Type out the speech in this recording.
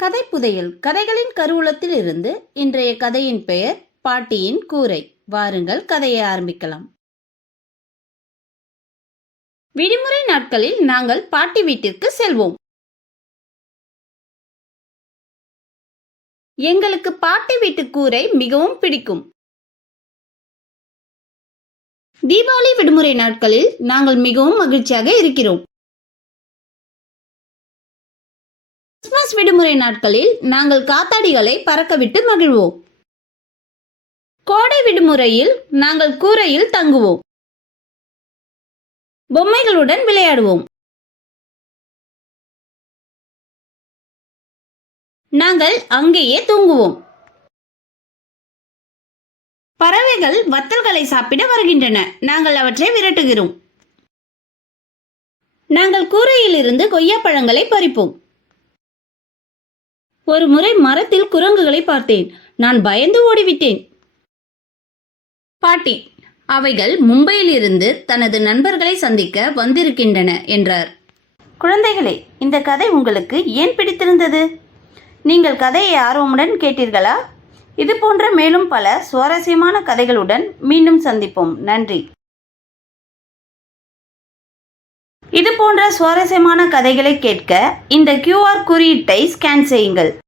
கதை புதையல் கதைகளின் கருவூலத்தில் இருந்து இன்றைய கதையின் பெயர் பாட்டியின் கூரை. வாருங்கள் கதையை ஆரம்பிக்கலாம். விடுமுறை நாட்களில் நாங்கள் பாட்டி வீட்டிற்கு செல்வோம். எங்களுக்கு பாட்டி வீட்டு கூரை மிகவும் பிடிக்கும். தீபாவளி விடுமுறை நாட்களில் நாங்கள் மிகவும் மகிழ்ச்சியாக இருக்கிறோம். கிறிஸ்துமஸ் விடுமுறை நாட்களில் நாங்கள் காத்தாடிகளை பறக்கவிட்டு மகிழ்வோம். கோடை விடுமுறையில் நாங்கள் கூரையில் தங்குவோம். பொம்மைகளுடன் விளையாடுவோம். நாங்கள் அங்கேயே தூங்குவோம். பறவைகள் வத்தல்களை சாப்பிட வருகின்றன. நாங்கள் அவற்றை விரட்டுகிறோம். நாங்கள் கூரையில் இருந்து கொய்யா பழங்களை பறிப்போம். ஒரு முறை மரத்தில் குரங்குகளை பார்த்தேன். நான் பயந்து ஓடிவிட்டேன். பாட்டி, அவைகள் மும்பையில் இருந்து தனது நண்பர்களை சந்திக்க வந்திருக்கின்றன என்றார். குழந்தைகளே, இந்த கதை உங்களுக்கு ஏன் பிடித்திருந்தது? நீங்கள் கதையை ஆர்வமுடன் கேட்டீர்களா? இது போன்ற மேலும் பல சுவாரஸ்யமான கதைகளுடன் மீண்டும் சந்திப்போம். நன்றி. இது போன்ற சுவாரஸ்யமான கதைகளை கேட்க இந்த QR குறியீட்டை ஸ்கேன் செய்யுங்கள்.